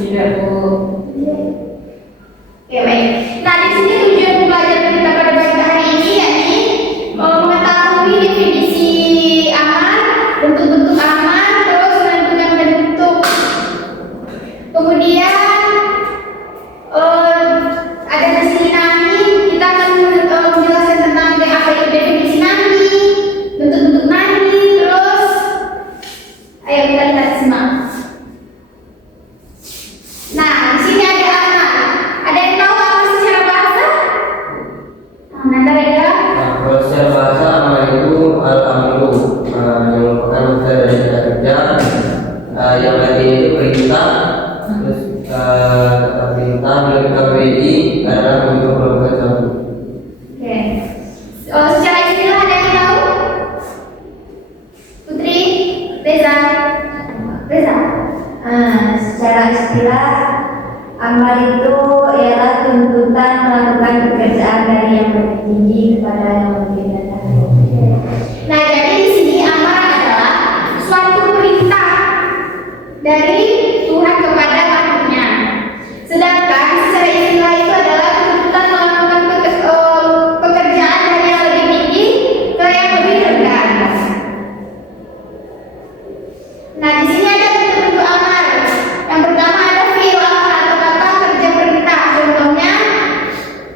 Tidak, Bu. Oke, baik. Nah, di sini tujuan pembelajaran kita pada pagi hari ini yakni mengetahui definisi aman, bentuk-bentuk aman, terus menentukan bentuk. Kemudian ada di sini nanti kita akan menjelaskan tentang apa itu definisi nanti, bentuk-bentuk nanti, terus ayo kita lihat simak. Nah, di sini ada aman. Ada yang tahu apa secara bahasa? Nanti ya. Kalau secara bahasa amal itu al-amru yang merupakan maksud dari kata kerja yang tadi itu perintah, terus kata perintah melalui KBI adalah untuk melakukan sesuatu. Oke. Secara istilah ada yang tahu? Putri, Reza. Secara istilah amal itu ialah tuntutan melakukan pekerjaan dari yang lebih tinggi kepada yang lebih rendah. Nah, jadi di sini amar adalah suatu perintah dari Tuhan kepada makhluknya. Sedangkan secara istilah itu adalah tuntutan melakukan pekerjaan dari yang lebih tinggi ke yang lebih rendah. Nah, di sini ada bentuk-bentuk amar. Yang pertama ada fi'il amar atau kata kerja perintah. Contohnya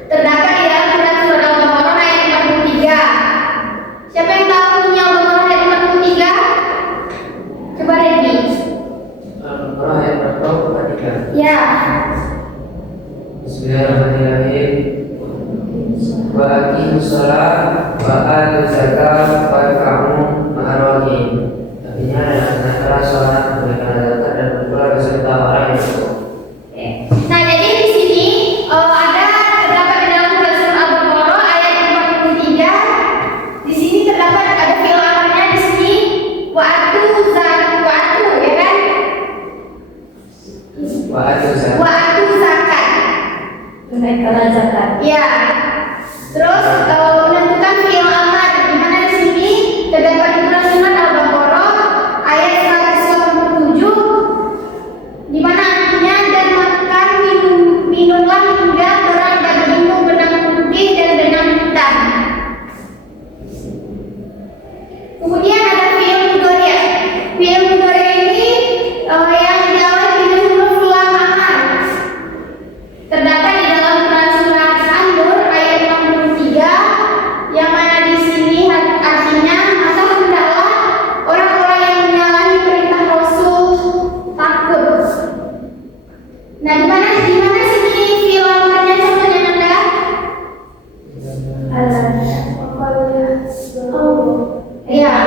terdapat di dalam surat Al-Baqarah ayat 43. Siapa yang tahu punya Al-Baqarah ayat 43? Coba ready. Al-Baqarah ayat 43. Ya. Bismillahirrahmanirrahim. Wa aqimus shalah wa atuz zakat warka'u ma'ar raki'in. Artinya adalah sholat, menunaikan zakat dan berdoa beserta orang yang berdoa. Nah, jadi di sini ada terdapat di dalam surat Al-Baqarah ayat 43. Di sini terdapat ada fi'il amarnya di sini wa'atu ya kan? Wa'atu zakat. Tunaikanlah zakat. Ya. Terus menentukan fi'il amar di mana di sini terdapat di dalam surat Al-Baqarah ayat 187 di mana artinya dan makan minumlah hingga terang bagimu benang putih dan benang hitam. Kemudian ada fi'il mudhari'. Fi'il mudhari' ini yang diawali dengan huruf lam amar. Terdapat di dalam surat An-Nur ayat 63 yang mana di sini artinya maka hendaklah orang-orang yang menyalahi perintah Rasul takut. Nah, di mana sini fi'il amarnya contohnya Nanda? Iya.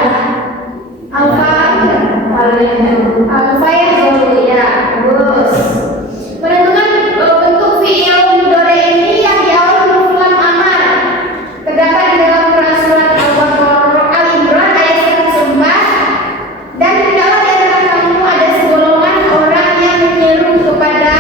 Al-Fayah dulu ya. Bagus. Menentukan bentuk fi'il mudhari' ini yang diawali huruf lam amar. Terdapat di dalam surat Al-Baqarah Al-Imran ayat 104 dan tidaklah di antara kamu ada segolongan orang yang menyeru kepada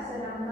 sedangkan